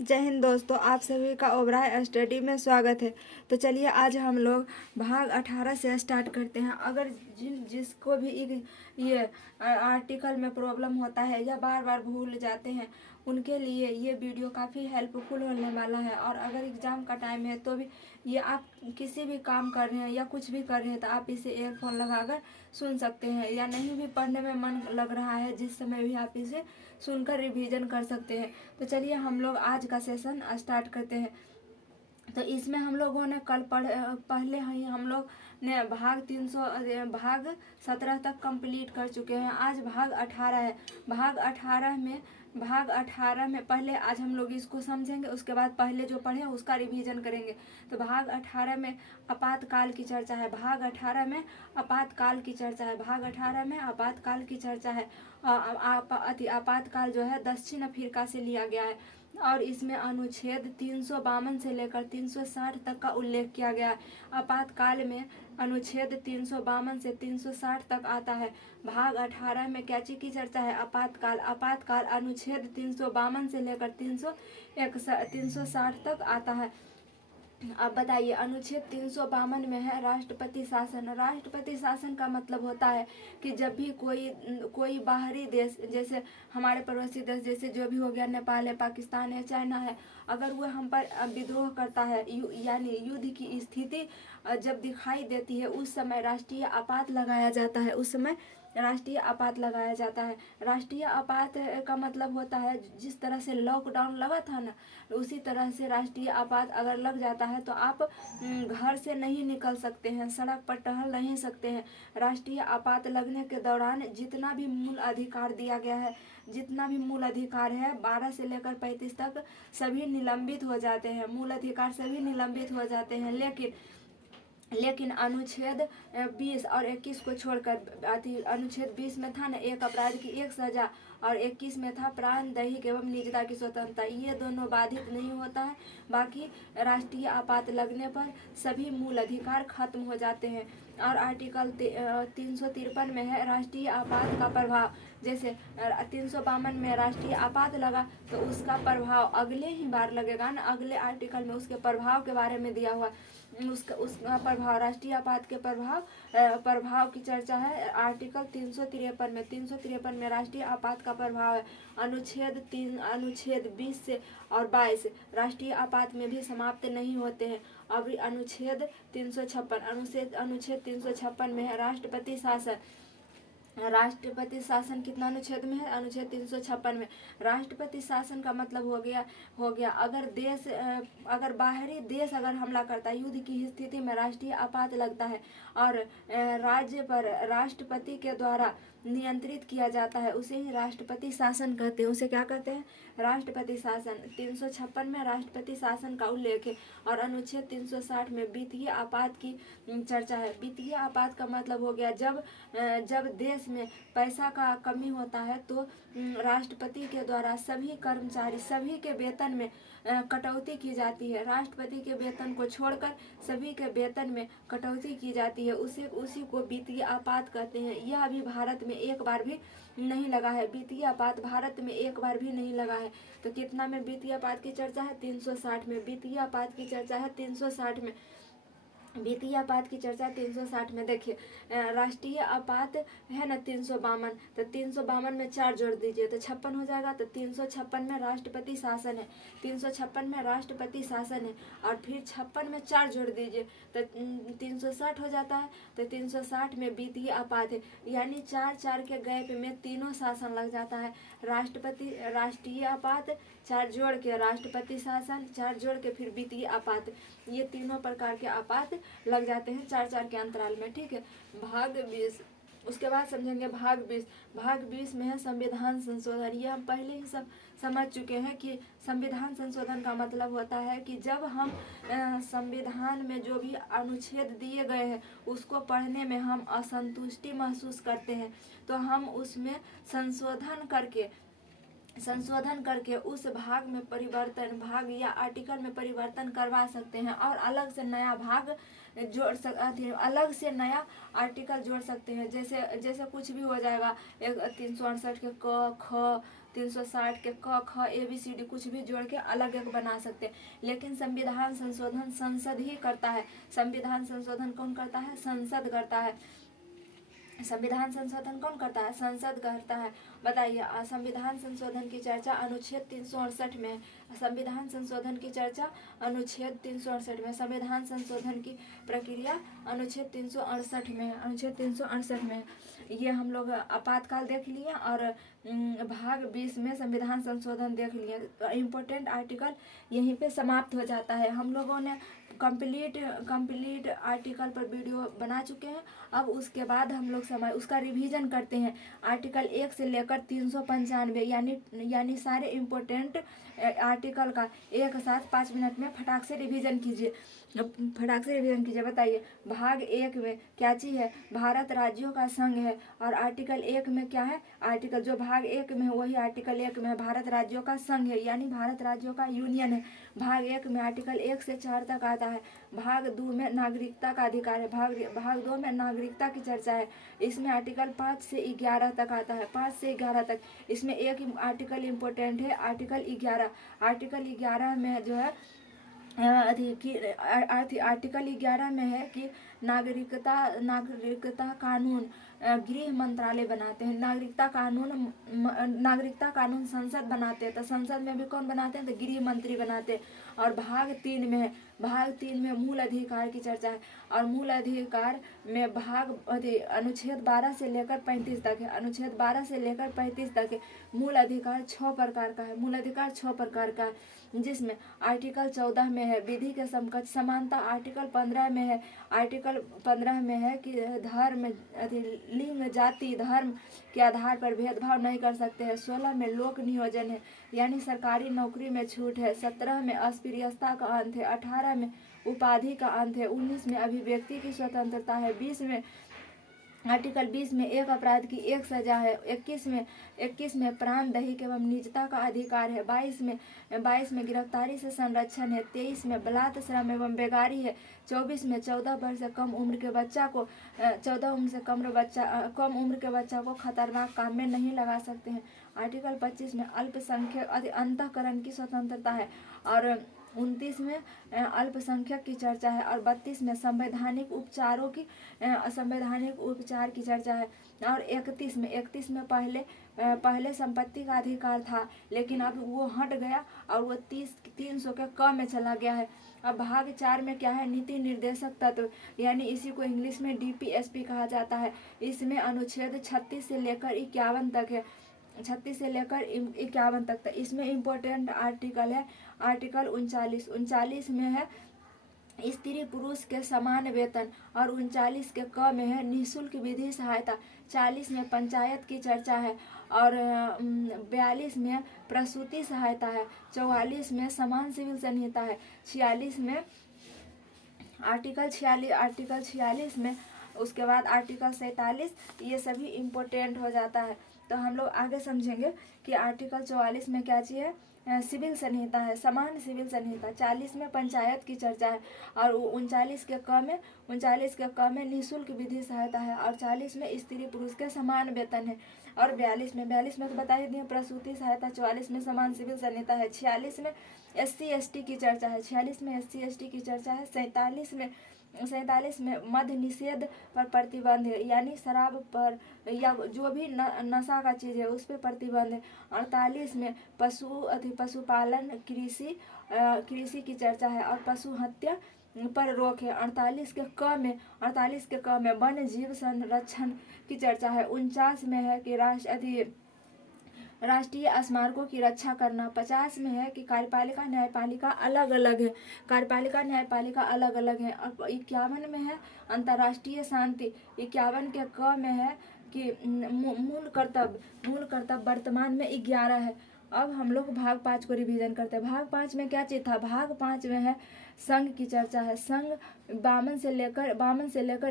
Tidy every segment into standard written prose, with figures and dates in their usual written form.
जय हिंद दोस्तों, आप सभी का ओबराय स्टडी में स्वागत है। तो चलिए आज हम लोग भाग 18 से स्टार्ट करते हैं। अगर जिसको भी ये आर्टिकल में प्रॉब्लम होता है या बार बार भूल जाते हैं, उनके लिए ये वीडियो काफ़ी हेल्पफुल होने वाला है। और अगर एग्ज़ाम का टाइम है तो भी ये आप किसी भी काम कर रहे हैं या कुछ भी कर रहे हैं तो आप इसे ईयरफोन लगाकर सुन सकते हैं, या नहीं भी पढ़ने में मन लग रहा है जिस समय भी आप इसे सुनकर रिवीजन कर सकते हैं। तो चलिए हम लोग आज का सेशन स्टार्ट करते हैं। तो इसमें हम लोगों ने कल पहले ही हम लोग ने भाग 17 तक कंप्लीट कर चुके हैं। आज भाग 18 है। भाग 18 में पहले आज हम लोग इसको समझेंगे, उसके बाद पहले जो पढ़े उसका रिवीजन करेंगे। तो भाग 18 में आपातकाल की चर्चा है। भाग 18 में आपातकाल की चर्चा है। भाग 18 में आपातकाल की चर्चा है। आपातकाल जो है दक्षिण अफ्रीका से लिया गया है और इसमें अनुच्छेद 352 से लेकर 360 तक का उल्लेख किया गया है। आपातकाल में अनुच्छेद 352 से 360 तक आता है। भाग 18 में क्या चीज की चर्चा है? आपातकाल अनुच्छेद 352 से लेकर 360 तक आता है। अब बताइए, अनुच्छेद 352 में है राष्ट्रपति शासन। राष्ट्रपति शासन का मतलब होता है कि जब भी कोई बाहरी देश, जैसे हमारे पड़ोसी देश, जैसे जो भी हो गया, नेपाल है, पाकिस्तान है, चाइना है, अगर वो हम पर विद्रोह करता है, यानी युद्ध की स्थिति जब दिखाई देती है, उस समय राष्ट्रीय आपात लगाया जाता है। उस समय राष्ट्रीय आपात लगाया जाता है। राष्ट्रीय आपात का मतलब होता है जिस तरह से लॉकडाउन लगा था ना, उसी तरह से राष्ट्रीय आपात अगर लग जाता है तो आप घर से नहीं निकल सकते हैं, सड़क पर टहल नहीं सकते हैं। राष्ट्रीय आपात लगने के दौरान जितना भी मूल अधिकार दिया गया है, जितना भी मूल अधिकार है 12 से लेकर 35 तक, सभी निलंबित हो जाते हैं। मूल अधिकार सभी निलंबित हो जाते हैं। लेकिन अनुच्छेद 20 और 21 को छोड़कर, अनुच्छेद 20 में था ना, एक अपराध की एक सजा, और 21 में था प्राण, दैहिक एवं निजता की स्वतंत्रता, ये दोनों बाधित नहीं होता है। बाकी राष्ट्रीय आपात लगने पर सभी मूल अधिकार खत्म हो जाते हैं। और आर्टिकल 353 में है राष्ट्रीय आपात का प्रभाव। जैसे 352 में राष्ट्रीय आपात लगा तो उसका प्रभाव अगले ही बार लगेगा ना, अगले आर्टिकल में उसके प्रभाव के बारे में दिया हुआ, उसका प्रभाव, राष्ट्रीय आपात के प्रभाव की चर्चा है आर्टिकल 353 में। 353 में राष्ट्रीय आपात का प्रभाव है। अनुच्छेद 20 से और 22 राष्ट्रीय आपात में भी समाप्त नहीं होते हैं। अभी अनुच्छेद 356 में है राष्ट्रपति शासन। राष्ट्रपति शासन कितना अनुच्छेद में है? अनुच्छेद 356 में। राष्ट्रपति शासन का मतलब हो गया अगर बाहरी देश अगर हमला करता है, युद्ध की स्थिति में राष्ट्रीय आपात लगता है और राज्य पर राष्ट्रपति के द्वारा नियंत्रित किया जाता है, उसे ही राष्ट्रपति शासन कहते हैं। उसे क्या कहते हैं? राष्ट्रपति शासन। 356 में राष्ट्रपति शासन का उल्लेख है। और अनुच्छेद 360 में वित्तीय आपात की चर्चा है। वित्तीय आपात का मतलब हो गया जब देश में पैसा का कमी होता है तो राष्ट्रपति के द्वारा सभी कर्मचारी, सभी के वेतन में कटौती की जाती है। राष्ट्रपति के वेतन को छोड़कर सभी के वेतन में कटौती की जाती है, उसी को वित्तीय आपात कहते हैं। यह अभी भारत में एक बार भी नहीं लगा है। वित्तीय आपात भारत में एक बार भी नहीं लगा है। तो कितना में वित्तीय आपात की चर्चा है? 360 में। वित्तीय आपात की चर्चा है 360 में। वित्तीय आपात की चर्चा 360 में। देखिए, राष्ट्रीय आपात है ना 352, तो 352 में 4 जोड़ दीजिए तो 56 हो जाएगा। तो 356 में राष्ट्रपति शासन है। 356 में राष्ट्रपति शासन है और फिर 56 में 4 जोड़ दीजिए तो 360 हो जाता है। तो 360 में वित्तीय आपात है, यानी 4 के गैप में तीनों शासन लग जाता है। राष्ट्रीय आपात 4 जोड़ के राष्ट्रपति शासन, 4 जोड़ के फिर वित्तीय आपात, ये तीनों प्रकार के आपात लग जाते हैं 4 के अंतराल में। ठीक है। भाग 20, उसके बाद समझेंगे भाग 20। भाग 20 में है संविधान संशोधन। ये हम पहले ही सब समझ चुके हैं कि संविधान संशोधन का मतलब होता है कि जब हम संविधान में जो भी अनुच्छेद दिए गए हैं उसको पढ़ने में हम असंतुष्टि महसूस करते हैं तो हम उसमें संशोधन करके संशोधन करके उस भाग में परिवर्तन, भाग या आर्टिकल में परिवर्तन करवा सकते हैं और अलग से नया भाग अलग से नया आर्टिकल जोड़ सकते हैं। जैसे कुछ भी हो जाएगा, 368 के क ख, 360 के क ख ABCD कुछ भी जोड़ के अलग एक बना सकते हैं। लेकिन संविधान संशोधन संसद ही करता है। संविधान संशोधन कौन करता है? संसद करता है। संविधान संशोधन कौन करता है? संसद करता है। बताइए, संविधान संशोधन की चर्चा अनुच्छेद 368 में। संविधान संशोधन की चर्चा अनुच्छेद 368 में। संविधान संशोधन की प्रक्रिया अनुच्छेद 368 में। अनुच्छेद 368 में ये हम लोग आपातकाल देख लिए और भाग 20 में संविधान संशोधन देख लिए। इम्पोर्टेंट आर्टिकल यहीं पे समाप्त हो जाता है। हम लोगों ने कंप्लीट आर्टिकल पर वीडियो बना चुके हैं। अब उसके बाद हम लोग उसका रिवीजन करते हैं। आर्टिकल 1 से लेकर 395 यानी सारे इम्पोर्टेंट आर्टिकल का एक साथ 5 मिनट में फटाक से रिवीजन कीजिए। बताइए, भाग 1 में क्या चीज़ है? भारत राज्यों का संघ है। और आर्टिकल 1 में क्या है? आर्टिकल जो भाग 1 में है वही आर्टिकल 1 में है, भारत राज्यों का संघ है, यानी भारत राज्यों का यूनियन है। भाग 1 में आर्टिकल 1 से 4 तक आता है। भाग 2 में नागरिकता का अधिकार है। भाग 2 में नागरिकता की चर्चा है। इसमें आर्टिकल 5 से 11 तक आता है। 5 से 11 तक। इसमें एक आर्टिकल इम्पोर्टेंट है, आर्टिकल 11। आर्टिकल 11 में जो है आर्टिकल 11 में है कि नागरिकता कानून गृह मंत्रालय बनाते हैं। नागरिकता कानून संसद बनाते हैं। तो संसद में भी कौन बनाते हैं? तो गृह मंत्री बनाते हैं। और भाग 3 में है, भाग 3 में मूल अधिकार की चर्चा है। और मूल अधिकार में अनुच्छेद 12 से लेकर 35 तक है। अनुच्छेद 12 से लेकर 35 तक है। मूल अधिकार 6 प्रकार का है। मूल अधिकार 6 प्रकार का है, जिसमें आर्टिकल 14 में है विधि के समकक्ष समानता। आर्टिकल 15 में है, आर्टिकल 15 में है कि धर्म, लिंग, जाति, धर्म के आधार पर भेदभाव नहीं कर सकते हैं। 16 में लोक नियोजन है, यानी सरकारी नौकरी में छूट है। 17 में अस्पृश्यता का अंत है। 18 में उपाधि का अंत है। 19 में अभिव्यक्ति की स्वतंत्रता है। 20 में आर्टिकल 20 में एक अपराध की एक सजा है। 21 में प्राण, दैहिक एवं निजता का अधिकार है। 22 में गिरफ्तारी से संरक्षण है। 23 में बलात्, श्रम एवं बेगारी है। 24 में 14 वर्ष से कम उम्र के बच्चा को 14 उम्र से कम उम्र के बच्चा को खतरनाक काम में नहीं लगा सकते हैं। आर्टिकल 25 में अल्पसंख्यक अंतःकरण की स्वतंत्रता है। और 29 में अल्पसंख्यक की चर्चा है। और 32 में संवैधानिक उपचार की चर्चा है। और 31 में पहले संपत्ति का अधिकार था, लेकिन अब वो हट गया और वो 300 के क में चला गया है। अब भाग 4 में क्या है? नीति निर्देशक तत्व, यानी इसी को इंग्लिश में DPSP कहा जाता है। इसमें अनुच्छेद 36 से लेकर 51 तक है। 36 से लेकर 51 तक। इसमें इम्पोर्टेंट आर्टिकल है आर्टिकल 39 में है स्त्री पुरुष के समान वेतन। और 39 के क में है निःशुल्क विधि सहायता। 40 में पंचायत की चर्चा है। और 42 में प्रसूति सहायता है। 44 में समान सिविल संहिता है। 46 में आर्टिकल 46 में, उसके बाद आर्टिकल 47, ये सभी इम्पोर्टेंट हो जाता है। तो हम लोग आगे समझेंगे कि आर्टिकल 44 में क्या चीज़ है? सिविल संहिता है, समान सिविल संहिता। 40 में पंचायत की चर्चा है। और 39 के क में निःशुल्क विधि सहायता है। और 40 में स्त्री पुरुष के समान वेतन है। और 42 में तो बता ही दिए प्रसूति सहायता। 44 में समान सिविल संहिता है। 46 में SC/ST की चर्चा है। 46 में SC/ST की चर्चा है। 47 में मद्य निषेध पर प्रतिबंध है, यानी शराब पर या जो भी नशा का चीज़ है उस पर प्रतिबंध है। 48 में पशुपालन, कृषि की चर्चा है और पशु हत्या पर रोक है। 48 के क में वन्य जीव संरक्षण की चर्चा है। 49 में है कि राष्ट्रीय स्मारकों की रक्षा करना। 50 में है कि कार्यपालिका न्यायपालिका अलग अलग है। और 51 में है अंतर्राष्ट्रीय शांति। 51 के क में है कि मूल कर्तव्य वर्तमान में 11 है। अब हम लोग भाग 5 को रिवीजन करते हैं। भाग 5 में क्या चीज़ था? भाग 5 में है संघ की चर्चा है। संघ 52 से लेकर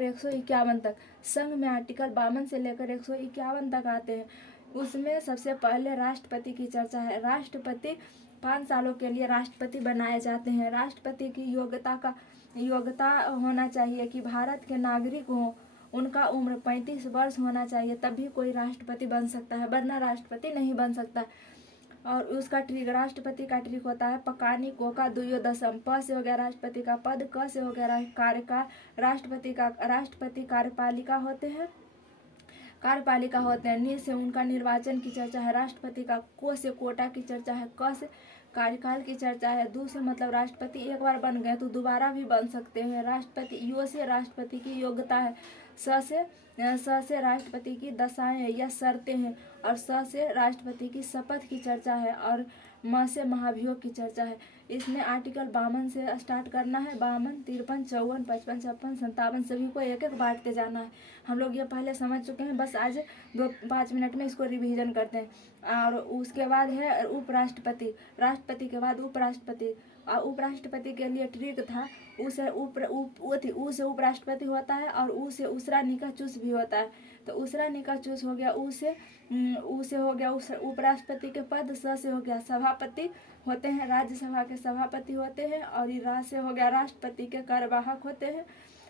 151 तक। संघ में आर्टिकल 52 से लेकर 151 तक आते हैं। उसमें सबसे पहले राष्ट्रपति की चर्चा है। राष्ट्रपति 5 सालों के लिए राष्ट्रपति बनाए जाते हैं। राष्ट्रपति की योग्यता होना चाहिए कि भारत के नागरिक हों, उनका उम्र 35 वर्ष होना चाहिए, तभी कोई राष्ट्रपति बन सकता है, वरना राष्ट्रपति नहीं बन सकता। और उसका ट्रिक, राष्ट्रपति का ट्रिक होता है पकानी कोका दुयोदशम। प से हो गया राष्ट्रपति का पद, क से हो गया कार्यकाल। राष्ट्रपति कार्यपालिका होते हैं। नि से उनका निर्वाचन की चर्चा है। राष्ट्रपति का को से कोटा की चर्चा है। क से कार्यकाल की चर्चा है। दू से मतलब राष्ट्रपति एक बार बन गए तो दोबारा भी बन सकते हैं। राष्ट्रपति यो से राष्ट्रपति की योग्यता है। स से राष्ट्रपति की दशाएं या शर्तें हैं। और स से राष्ट्रपति की शपथ की चर्चा है। और म से महाभियोग की चर्चा है। इसमें आर्टिकल 52 से स्टार्ट करना है। 52, 53, 54, 55, 56, 57 सभी को एक एक बांटते जाना है। हम लोग ये पहले समझ चुके हैं, बस आज 5 मिनट में इसको रिवीजन करते हैं। और उसके बाद है उपराष्ट्रपति। राष्ट्रपति के बाद उपराष्ट्रपति। उपराष्ट्रपति के लिए ट्रिक था, उ से उपराष्ट्रपति होता है और उ से उसरा निका चूस भी होता है। तो उसरा निका चूस हो गया, उ से हो गया उपराष्ट्रपति के पद। स से हो गया सभापति होते हैं, राज्यसभा के सभापति होते हैं। और रा से हो गया राष्ट्रपति के कार्यवाहक होते हैं।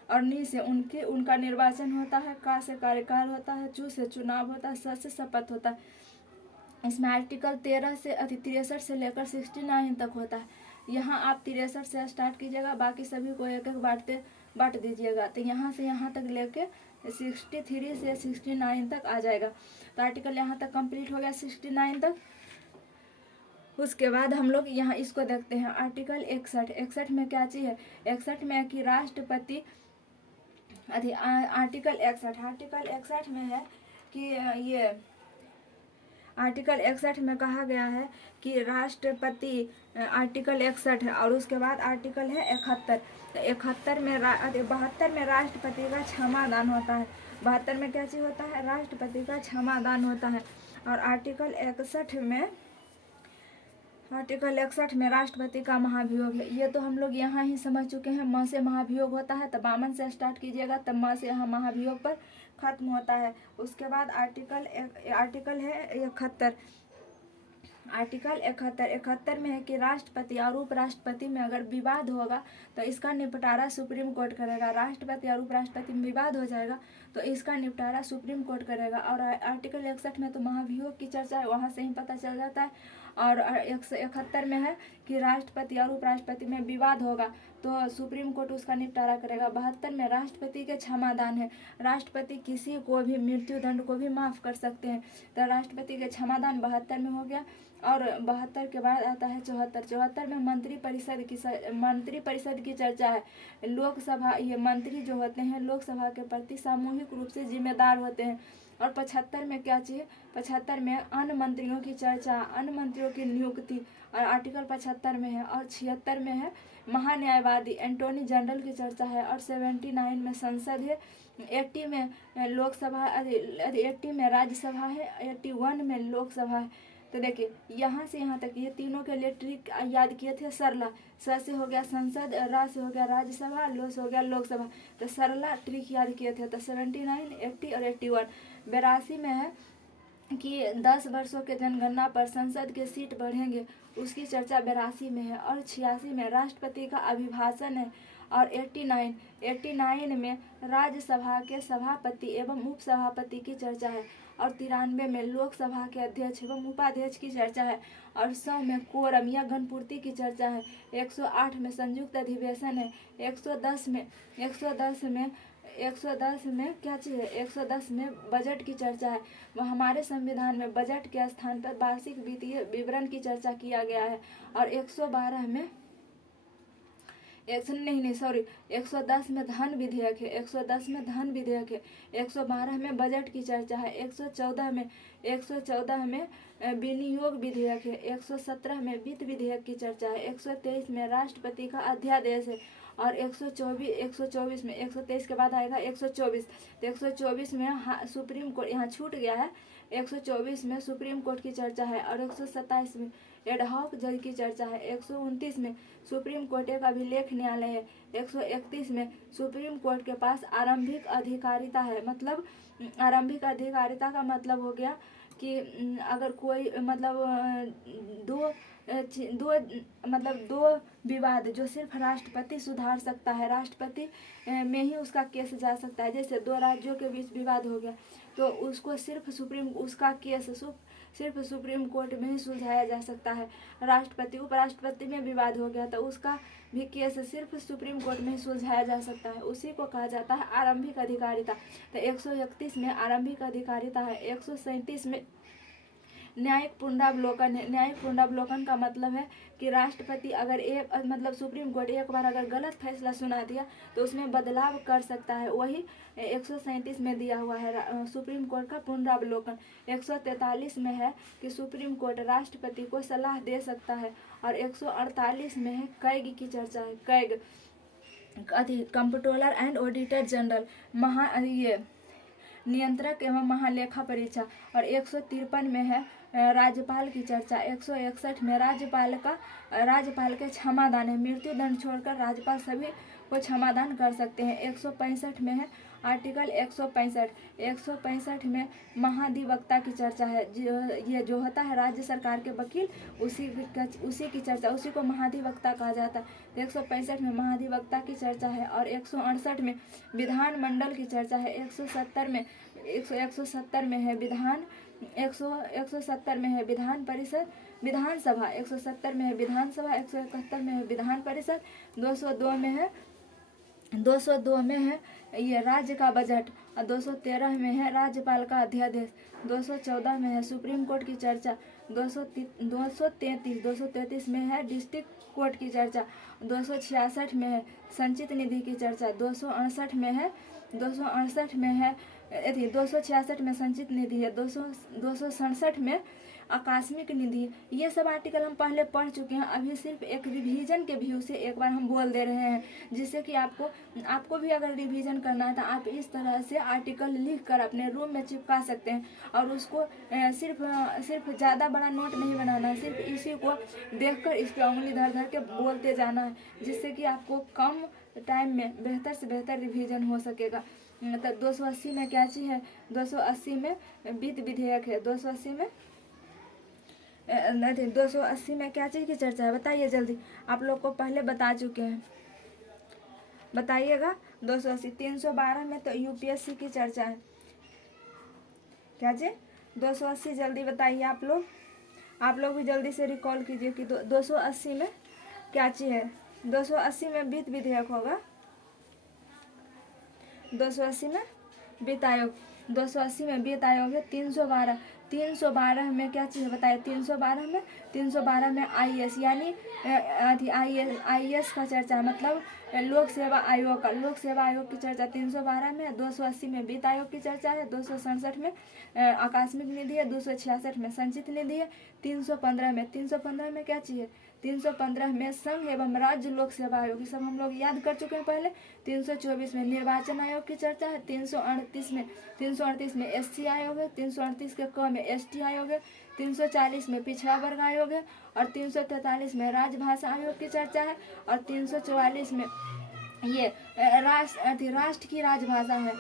और नि से उनका निर्वाचन होता है। का से कार्यकाल होता है। चू से चुनाव होता है। स से शपथ होता है। इसमें आर्टिकल 63 से लेकर 69 तक होता है। यहाँ आप 63 से स्टार्ट कीजिएगा, बाकी सभी को एक एक बांट दीजिएगा। तो यहाँ से यहाँ तक लेके 63 से 69 तक आ जाएगा। तो आर्टिकल यहाँ तक कंप्लीट हो गया 69 तक। उसके बाद हम लोग यहाँ इसको देखते हैं आर्टिकल 61 में क्या चीज़ है। 61 में कि राष्ट्रपति आर्टिकल 61 में है कि ये आर्टिकल 61 में कहा गया है कि राष्ट्रपति आर्टिकल 61 है। और उसके बाद आर्टिकल है 71। 72 में राष्ट्रपति का क्षमादान होता है। 72 में क्या चीज़ होता है, राष्ट्रपति का क्षमादान होता है। और आर्टिकल 61 में राष्ट्रपति का महाभियोग है। ये तो हम लोग यहाँ ही समझ चुके हैं। म से महाभियोग होता है, तब 52 से स्टार्ट कीजिएगा, तब म से यहाँ महाभियोग पर खत्म होता है। उसके बाद आर्टिकल है 71। आर्टिकल 71 में है कि राष्ट्रपति और उपराष्ट्रपति में अगर विवाद होगा तो इसका निपटारा सुप्रीम कोर्ट करेगा। राष्ट्रपति और उपराष्ट्रपति में विवाद हो जाएगा तो इसका निपटारा सुप्रीम कोर्ट करेगा। और आर्टिकल 61 में तो महाभियोग की चर्चा है, वहाँ से ही पता चल जाता है। और 71 में है कि राष्ट्रपति और उपराष्ट्रपति में विवाद होगा तो सुप्रीम कोर्ट उसका निपटारा करेगा। 72 में राष्ट्रपति के क्षमादान है। राष्ट्रपति किसी को भी मृत्यु दंड को भी माफ़ कर सकते हैं। तो राष्ट्रपति के क्षमादान 72 में हो गया। और 72 के बाद आता है 74 में मंत्री परिषद की चर्चा है। लोकसभा, ये मंत्री जो होते हैं लोकसभा के प्रति सामूहिक रूप से जिम्मेदार होते हैं। और 75 में क्या चाहिए, 75 में अन्य मंत्रियों की चर्चा, अन्य मंत्रियों की नियुक्ति और आर्टिकल 75 में है। और 76 में है महान्यायवादी एंटोनी जनरल की चर्चा है। और 79 में संसद है। 80 में लोकसभा, 80 में राज्यसभा है। 81 में लोकसभा है। तो देखिए यहाँ से यहाँ तक ये तीनों के लिए ट्रिक याद किए थे सरला। स से हो गया संसद, रा से हो गया राज्यसभा, लो से हो गया लोकसभा। तो सरला ट्रिक याद किए थे। तो 79, 80 और 81। 82 में है कि 10 वर्षों के जनगणना पर संसद के सीट बढ़ेंगे, उसकी चर्चा 82 में है। और 86 में राष्ट्रपति का अभिभाषण है। और 89 में राज्यसभा के सभापति एवं उपसभापति की चर्चा है। और 93 में लोकसभा के अध्यक्ष एवं उपाध्यक्ष की चर्चा है। और 100 में कोरम या गणपूर्ति की चर्चा है। 108 में संयुक्त अधिवेशन है। 110 में क्या चीज़ है, 110 में बजट की चर्चा है। वह हमारे संविधान में बजट के स्थान पर वार्षिक वित्तीय विवरण की चर्चा किया गया है। और 112 में 110 में धन विधेयक है। 110 में धन विधेयक है। 112 में बजट की चर्चा है। 114 में विनियोग विधेयक है। 117 में वित्त विधेयक की चर्चा है। 123 में राष्ट्रपति का अध्यादेश है। और 124 में 123 के बाद आएगा 124। तो 124 में सुप्रीम कोर्ट यहाँ छूट गया है। 124 में सुप्रीम कोर्ट की चर्चा है। और 127 में एडहॉक जज की चर्चा है। 129 में सुप्रीम कोर्ट एक अभिलेख न्यायालय है। 131 में सुप्रीम कोर्ट के पास आरंभिक अधिकारिता है। मतलब आरंभिक अधिकारिता का मतलब हो गया कि अगर कोई मतलब दो विवाद जो सिर्फ राष्ट्रपति सुधार सकता है, राष्ट्रपति में ही उसका केस जा सकता है। जैसे दो राज्यों के बीच विवाद हो गया तो उसको उसका केस सिर्फ सुप्रीम कोर्ट में ही सुलझाया जा सकता है। राष्ट्रपति उपराष्ट्रपति में विवाद हो गया तो उसका भी केस सिर्फ सुप्रीम कोर्ट में ही सुलझाया जा सकता है। उसी को कहा जाता है आरंभिक अधिकारिता। तो 131 में आरंभिक अधिकारिता है। 137 में न्यायिक पुनरावलोकन है। न्यायिक पुनरावलोकन का मतलब है कि राष्ट्रपति अगर मतलब सुप्रीम कोर्ट एक बार अगर गलत फैसला सुना दिया तो उसमें बदलाव कर सकता है। वही 137 में दिया हुआ है सुप्रीम कोर्ट का पुनरावलोकन। 143 में है कि सुप्रीम कोर्ट राष्ट्रपति को सलाह दे सकता है। और 148 में है कैग की चर्चा है। CAG comptroller and auditor general ये नियंत्रक एवं महालेखा परीक्षा। और 153 में है राज्यपाल की चर्चा। 161 में राज्यपाल के क्षमादान है। मृत्यु दंड छोड़कर राज्यपाल सभी को क्षमादान कर सकते हैं। 165 में है आर्टिकल 165 में महाधिवक्ता की चर्चा है। ये जो होता है राज्य सरकार के वकील उसी की चर्चा, उसी को महाधिवक्ता कहा जाता है। तो 165 में महाधिवक्ता की चर्चा है। और 168 में विधानमंडल की चर्चा है। 170 में है विधान परिषद विधानसभा। 170 में है विधानसभा। 171 में है विधान परिषद। 202 में है ये राज्य का बजट। और 213 में है राज्यपाल का अध्यादेश। 214 में है सुप्रीम कोर्ट की चर्चा। 233 में है डिस्ट्रिक्ट कोर्ट की चर्चा। 266 में है संचित निधि की चर्चा। 268 में है 266 में संचित निधि है। 267 में आकस्मिक निधि। ये सब आर्टिकल हम पहले पढ़ चुके हैं। अभी सिर्फ एक रिवीजन के व्यू से एक बार हम बोल दे रहे हैं, जिससे कि आपको भी अगर रिवीजन करना है तो आप इस तरह से आर्टिकल लिख कर अपने रूम में चिपका सकते हैं। और उसको सिर्फ ज़्यादा बड़ा नोट नहीं बनाना है, सिर्फ इसी को देखकर इस पर उंगली धर के बोलते जाना है, जिससे कि आपको कम टाइम में बेहतर से बेहतर रिवीजन हो सकेगा। तो 280 में क्या चीज़ है? 280 में वित्त विधेयक है। 280 में क्या चीज़ की चर्चा है बताइए जल्दी। आप लोग को पहले बता चुके हैं, बताइएगा। 280 312 में तो यूपीएससी की चर्चा है। क्या जी? 280 जल्दी बताइए आप लोग भी जल्दी से रिकॉल कीजिए कि 280 में क्या चीज़ है। 280 में वित्त विधेयक होगा। 280 में वित्त आयोग। 280 में वित्त आयोग है। 312 में क्या चीज़ बताइए। 312 में आईएएस यानी आईएएस का चर्चा, मतलब लोक सेवा आयोग की चर्चा 312 में। 280 में वित्त आयोग की चर्चा है। 267 में आकस्मिक निधि है। 266 में संचित निधि है। 315 में क्या चीज़ है? 315 में संघ एवं राज्य लोक सेवा आयोग, सब हम लोग याद कर चुके हैं पहले। 324 में निर्वाचन आयोग की चर्चा है। 338 में एससी आयोग है। 338 के क में एसटी आयोग है। 340 में पिछड़ा वर्ग आयोग है। और 343 में राजभाषा आयोग की चर्चा है। और 344 में ये राष्ट्र की राजभाषा है।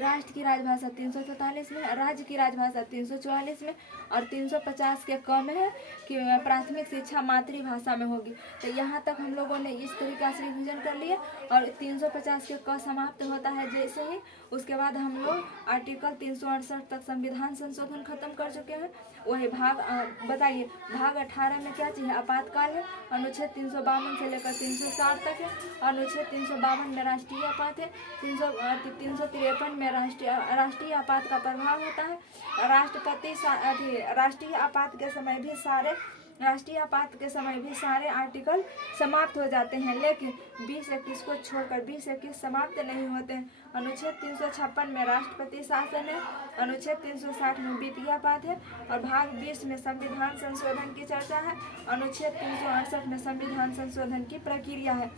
राष्ट्र की राजभाषा 343 में, राज्य की राजभाषा 344 में। और 350 के क में है कि प्राथमिक शिक्षा मातृभाषा में होगी। तो यहाँ तक हम लोगों ने इस तरीके से रिवीजन कर लिया। और 350 के क समाप्त होता है जैसे ही, उसके बाद हम लोग आर्टिकल 368 तक संविधान संशोधन खत्म कर चुके हैं। वही बताइए भाग 18 में क्या चीज़ है? आपातकाल है। अनुच्छेद 352 से लेकर 360 तक है। अनुच्छेद 352 में राष्ट्रीय आपात है। 353 में राष्ट्रीय आपात का प्रभाव होता है। राष्ट्रीय आपात के समय भी सारे आर्टिकल समाप्त हो जाते हैं, लेकिन 20-21 को छोड़कर 20-21 समाप्त नहीं होते हैं। अनुच्छेद 356 में राष्ट्रपति शासन है। अनुच्छेद 360 में वित्तीय आपात है। और भाग 20 में संविधान संशोधन की चर्चा है। अनुच्छेद 368 में संविधान संशोधन की प्रक्रिया है।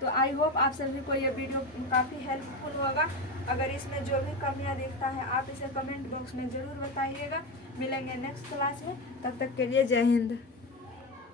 तो आई होप आप सभी को ये वीडियो काफ़ी हेल्पफुल होगा। अगर इसमें जो भी कमियां दिखता है आप इसे कमेंट बॉक्स में ज़रूर बताइएगा। मिलेंगे नेक्स्ट क्लास में, तब तक के लिए जय हिंद।